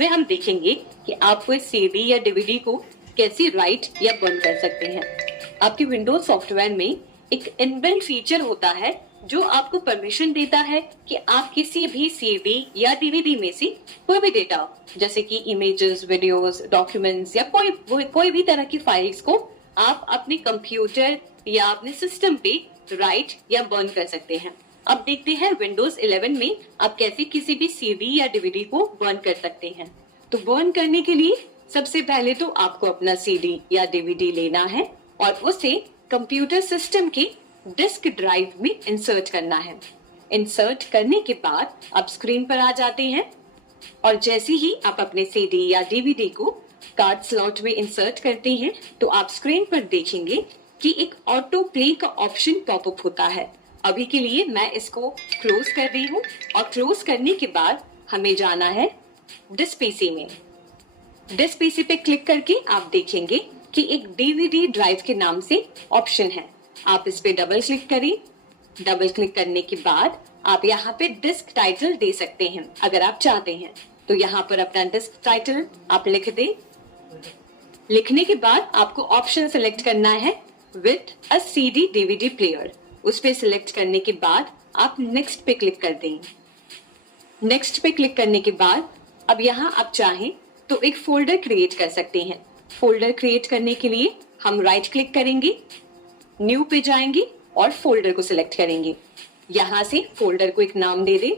जिसमें हम देखेंगे कि आप कोई सीडी या डीवीडी को कैसे राइट या बर्न कर सकते हैं। आपके विंडोज सॉफ्टवेयर में एक इनबिल्ट फीचर होता है जो आपको परमिशन देता है कि आप किसी भी सीडी या डीवीडी में से कोई भी डेटा जैसे कि इमेजेस, वीडियोस, डॉक्यूमेंट्स या कोई भी तरह की फाइल्स को आप अपने कंप्यूटर या अपने सिस्टम पे राइट या बर्न कर सकते हैं। अब देखते हैं विंडोज 11 में आप कैसे किसी भी सीडी या डीवीडी को बर्न कर सकते हैं। तो बर्न करने के लिए सबसे पहले तो आपको अपना सीडी या डीवीडी लेना है और उसे कंप्यूटर सिस्टम के डिस्क ड्राइव में इंसर्ट करना है। इंसर्ट करने के बाद आप स्क्रीन पर आ जाते हैं और जैसे ही आप अपने सीडी या डीवीडी को कार्ड स्लॉट में इंसर्ट करते हैं तो आप स्क्रीन पर देखेंगे कि एक ऑटो प्ले का ऑप्शन पॉपअप होता है। अभी के लिए मैं इसको क्लोज कर रही हूँ और क्लोज करने के बाद हमें जाना है डिस्क पीसी में। डिस्क पीसी पे क्लिक करके आप देखेंगे कि एक डीवीडी ड्राइव के नाम से ऑप्शन है। आप इस पे डबल क्लिक करें। डबल क्लिक करने के बाद आप यहाँ पे डिस्क टाइटल दे सकते हैं अगर आप चाहते हैं। तो यहाँ पर अपना डिस्क टाइटल आप लिख दें। लिखने के बाद आपको ऑप्शन सिलेक्ट करना है with a CD DVD player. उस पे सिलेक्ट करने के बाद आप नेक्स्ट पे क्लिक कर दें। नेक्स्ट पे क्लिक करने के बाद अब यहाँ आप चाहें तो एक फोल्डर क्रिएट कर सकते हैं। फोल्डर क्रिएट करने के लिए हम राइट क्लिक करेंगे, न्यू पे जाएंगे और फोल्डर को सिलेक्ट करेंगे। यहाँ से फोल्डर को एक नाम दे दें।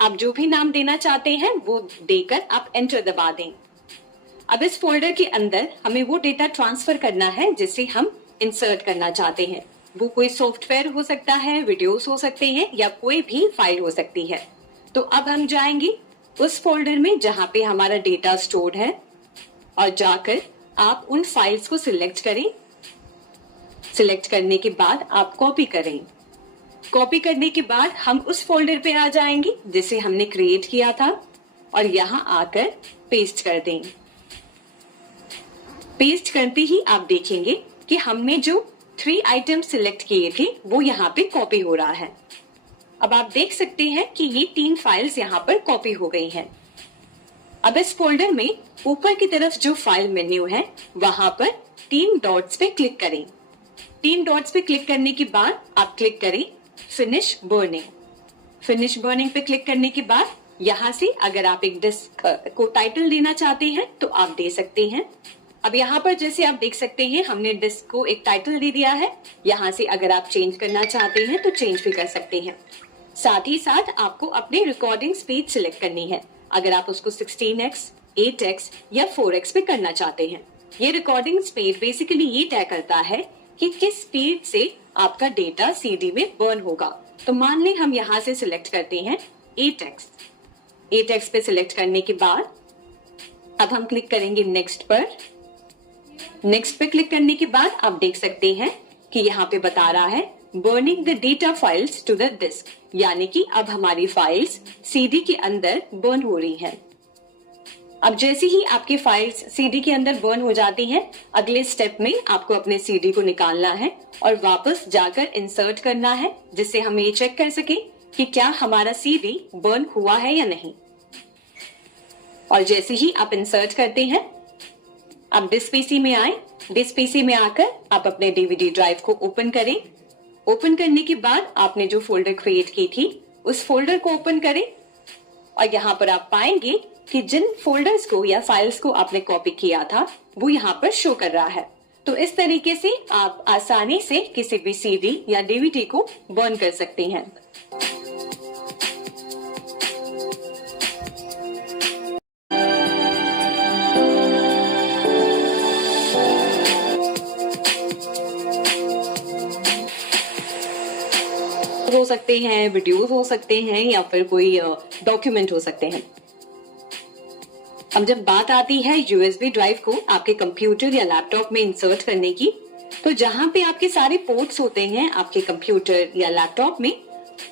आप जो भी नाम देना चाहते हैं वो देकर आप एंटर दबा दें। अब इस फोल्डर के अंदर हमें वो डेटा ट्रांसफर करना है जिसे हम इंसर्ट करना चाहते हैं। वो कोई सॉफ्टवेयर हो सकता है, वीडियोस हो सकते हैं या कोई भी फाइल हो सकती है। तो अब हम जाएंगे उस फोल्डर में जहां पे हमारा डेटा स्टोर्ड है और जाकर आप उन फाइल्स को सिलेक्ट करें। सिलेक्ट करने के बाद आप कॉपी करें। कॉपी करने के बाद हम उस फोल्डर पे आ जाएंगे जिसे हमने क्रिएट किया था और यहाँ आकर पेस्ट कर दें। पेस्ट करते ही आप देखेंगे कि हमने जो 3 आइटम सिलेक्ट किए थे वो यहाँ पे कॉपी हो रहा है। अब आप देख सकते हैं कि ये 3 फाइल्स यहाँ पर कॉपी हो गई हैं। अब इस फोल्डर में ऊपर की तरफ जो फाइल मेन्यू है वहां पर 3 डॉट्स पे क्लिक करें। 3 डॉट्स पे क्लिक करने के बाद आप क्लिक करें फिनिश बर्निंग। फिनिश बर्निंग पे क्लिक करने के बाद यहाँ से अगर आप एक डिस्क को टाइटल देना चाहते हैं तो आप दे सकते हैं। अब यहाँ पर जैसे आप देख सकते हैं हमने डिस्क को एक टाइटल दे दिया है। यहाँ से अगर आप चेंज करना चाहते हैं तो चेंज भी कर सकते हैं। साथ ही साथ आपको अपनी रिकॉर्डिंग स्पीड सिलेक्ट करनी है। अगर आप उसको 16x, 8x या 4x पे करना चाहते हैं। ये रिकॉर्डिंग स्पीड बेसिकली ये तय करता है कि किस स्पीड से आपका डेटा सीडी में बर्न होगा। तो मान लें हम यहाँ से सिलेक्ट करते हैं 8x। 8x पे सिलेक्ट करने के बाद अब हम क्लिक करेंगे नेक्स्ट पर। नेक्स्ट पे क्लिक करने के बाद आप देख सकते हैं कि यहाँ पे बता रहा है burning the data files to the disk, यानी कि अब हमारी फाइल्स सीडी के अंदर बर्न हो रही हैं। अब जैसे ही आपकी फाइल्स सीडी के अंदर बर्न हो जाती हैं, अगले स्टेप में आपको अपने सीडी को निकालना है और वापस जाकर इंसर्ट करना है जिससे हम ये चेक कर सके कि क्या हमारा सीडी बर्न हुआ है या नहीं। और जैसे ही आप इंसर्ट करते हैं आप डिस्क पीसी में आए। डिस्क पीसी में आकर आप अपने डीवीडी ड्राइव को ओपन करें। ओपन करने के बाद आपने जो फोल्डर क्रिएट की थी उस फोल्डर को ओपन करें और यहाँ पर आप पाएंगे कि जिन फोल्डर्स को या फाइल्स को आपने कॉपी किया था वो यहाँ पर शो कर रहा है। तो इस तरीके से आप आसानी से किसी भी सीडी या डीवीडी को बर्न कर सकते हैं। हो सकते हैं, वीडियोस हो सकते हैं या फिर कोई डॉक्यूमेंट हो सकते हैं। अब जब बात आती है यूएसबी ड्राइव को आपके कंप्यूटर या लैपटॉप में इंसर्ट करने की, तो जहां पे आपके सारे पोर्ट्स होते हैं आपके कंप्यूटर या लैपटॉप में,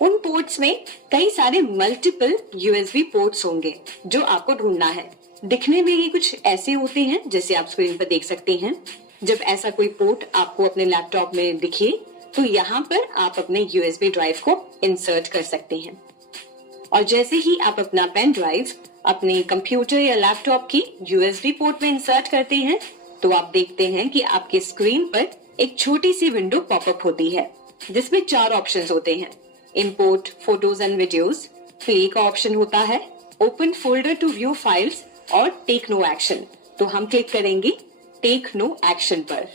उन पोर्ट्स में कई सारे मल्टीपल यूएसबी पोर्ट्स होंगे जो आपको ढूंढना है। दिखने में ये कुछ ऐसे होते हैं जैसे आप स्क्रीन पर देख सकते हैं। जब ऐसा कोई पोर्ट आपको अपने लैपटॉप में दिखे तो यहाँ पर आप अपने यूएसबी ड्राइव को इंसर्ट कर सकते हैं। और जैसे ही आप अपना पेन ड्राइव अपने कंप्यूटर या लैपटॉप की यूएसबी पोर्ट में इंसर्ट करते हैं तो आप देखते हैं कि आपके स्क्रीन पर एक छोटी सी विंडो पॉपअप होती है जिसमें 4 ऑप्शंस होते हैं। Import photos and videos, play का ऑप्शन होता है, open folder to view files और टेक नो एक्शन। तो हम क्लिक करेंगे टेक नो एक्शन पर।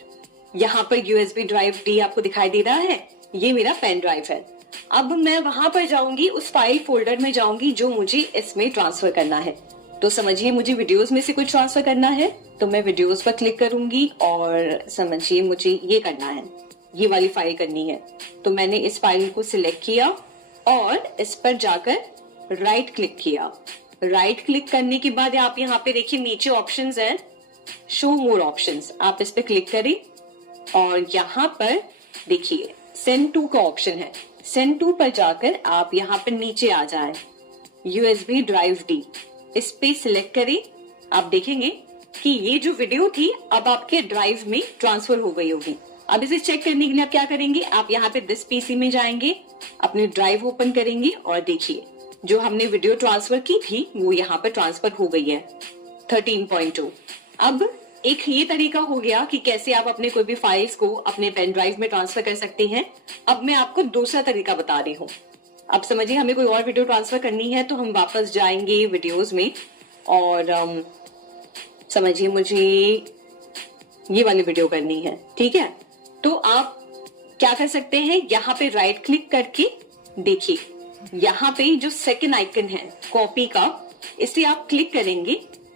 यहाँ पर यूएसबी ड्राइव डी आपको दिखाई दे रहा है, ये मेरा पेन ड्राइव है। अब मैं वहां पर जाऊंगी, उस फाइल फोल्डर में जाऊंगी जो मुझे इसमें ट्रांसफर करना है। तो समझिए मुझे वीडियोस में से कुछ ट्रांसफर करना है तो मैं वीडियोस पर क्लिक करूंगी और समझिए मुझे ये करना है, ये वाली फाइल करनी है। तो मैंने इस फाइल को सिलेक्ट किया और इस पर जाकर राइट क्लिक किया। राइट क्लिक करने के बाद आप यहाँ पे देखिए नीचे ऑप्शंस है, शो मोर ऑप्शंस, आप इस पे क्लिक करें और यहाँ पर देखिए सेंड टू का ऑप्शन है। सेंड टू पर जाकर आप यहाँ पर नीचे आ जाएं, यूएसबी ड्राइव डी, इस पे सिलेक्ट करें। आप देखेंगे कि ये जो वीडियो थी अब आपके ड्राइव में ट्रांसफर हो गई होगी। अब इसे चेक करने के लिए आप क्या करेंगे, आप यहाँ पे दिस पीसी में जाएंगे, अपनी ड्राइव ओपन करेंगे और देखिए जो हमने वीडियो ट्रांसफर की थी वो यहाँ पर ट्रांसफर हो गई है 13.2। अब एक ये तरीका हो गया कि कैसे आप अपने कोई भी फाइल्स को अपने पेन ड्राइव में ट्रांसफर कर सकते हैं। अब मैं आपको दूसरा तरीका बता रही हूँ। अब समझिए हमें कोई और वीडियो ट्रांसफर करनी है तो हम वापस जाएंगे वीडियोस में और समझिए मुझे ये वाली वीडियो करनी है, ठीक है। तो आप क्या कर सकते हैं, यहाँ पे राइट क्लिक करके देखिए यहाँ पे जो सेकंड आइकन है कॉपी का, इसे आप क्लिक करेंगे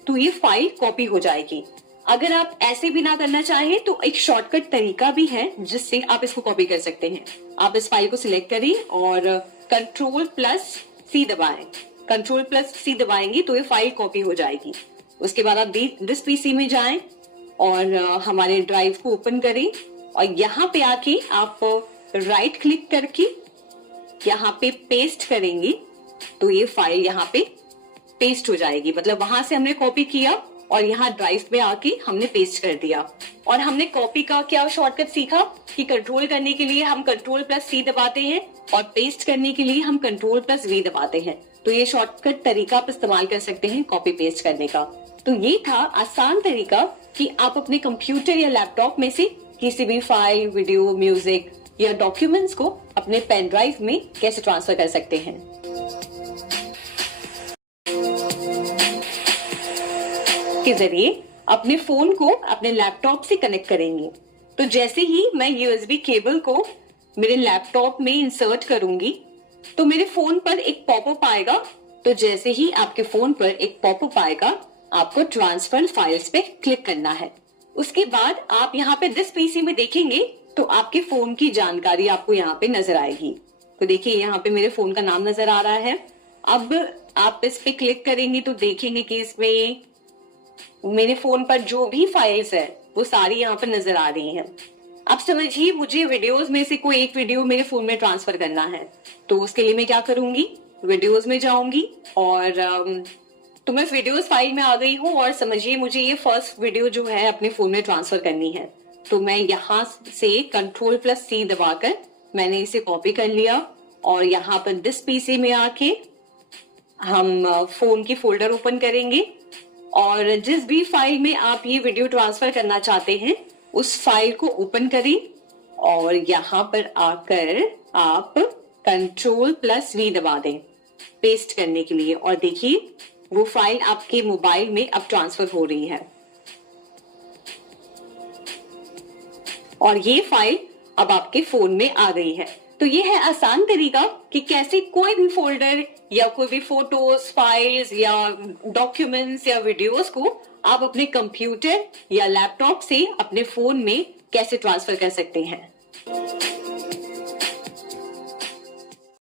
तो ये फाइल कॉपी हो जाएगी। अगर आप ऐसे भी ना करना चाहें तो एक शॉर्टकट तरीका भी है जिससे आप इसको कॉपी कर सकते हैं। आप इस फाइल को सिलेक्ट करें और Ctrl+C दबाएं। Ctrl+C दबाएंगे तो ये फाइल कॉपी हो जाएगी। उसके बाद आप दिस पीसी में जाएं और हमारे ड्राइव को ओपन करें और यहाँ पे आके आप राइट क्लिक करके यहाँ पे पेस्ट करेंगे तो ये फाइल यहाँ पे पेस्ट हो जाएगी। मतलब वहां से हमने कॉपी किया और यहाँ ड्राइव पे आके हमने पेस्ट कर दिया। और हमने कॉपी का क्या शॉर्टकट सीखा कि कंट्रोल करने के लिए हम Ctrl+C दबाते हैं और पेस्ट करने के लिए हम Ctrl+V दबाते हैं। तो ये शॉर्टकट तरीका आप इस्तेमाल कर सकते हैं कॉपी पेस्ट करने का। तो ये था आसान तरीका कि आप अपने कंप्यूटर या लैपटॉप में से किसी भी फाइल, वीडियो, म्यूजिक या डॉक्यूमेंट्स को अपने पेन ड्राइव में कैसे ट्रांसफर कर सकते हैं। के जरिए अपने फोन को अपने लैपटॉप से कनेक्ट करेंगे। तो जैसे ही मैं यूएसबी केबल को मेरे लैपटॉप में इंसर्ट करूंगी तो मेरे फोन पर एक पॉपअप आएगा। तो जैसे ही आपके फोन पर एक पॉपअप आएगा आपको ट्रांसफर फाइल्स पे क्लिक करना है। उसके बाद आप यहाँ पे दिस पीसी में देखेंगे तो आपके फोन की जानकारी आपको यहाँ पे नजर आएगी। तो देखिए यहाँ पे मेरे फोन का नाम नजर आ रहा है। अब आप इस पे क्लिक करेंगे तो देखेंगे कि इसमें मेरे फोन पर जो भी फाइल्स है वो सारी यहाँ पर नजर आ रही हैं। अब समझिए मुझे वीडियोस में से कोई एक वीडियो मेरे फोन में ट्रांसफर करना है तो उसके लिए मैं क्या करूंगी, वीडियोस में जाऊंगी और तो मैं वीडियोस फाइल में आ गई हूँ और समझिए मुझे ये फर्स्ट वीडियो जो है अपने फोन में ट्रांसफर करनी है। तो मैं यहाँ से Ctrl+C दबाकर मैंने इसे कॉपी कर लिया और यहाँ पर दिस पीसी में आके हम फोन की फोल्डर ओपन करेंगे और जिस भी फाइल में आप ये वीडियो ट्रांसफर करना चाहते हैं उस फाइल को ओपन करें और यहाँ पर आकर आप Ctrl+V दबा दें पेस्ट करने के लिए और देखिए वो फाइल आपके मोबाइल में अब ट्रांसफर हो रही है और ये फाइल अब आपके फोन में आ गई है। तो ये है आसान तरीका कि कैसे कोई भी फोल्डर या कोई भी फोटोज, फाइल्स या डॉक्यूमेंट्स या वीडियोस को आप अपने कंप्यूटर या लैपटॉप से अपने फोन में कैसे ट्रांसफर कर सकते हैं।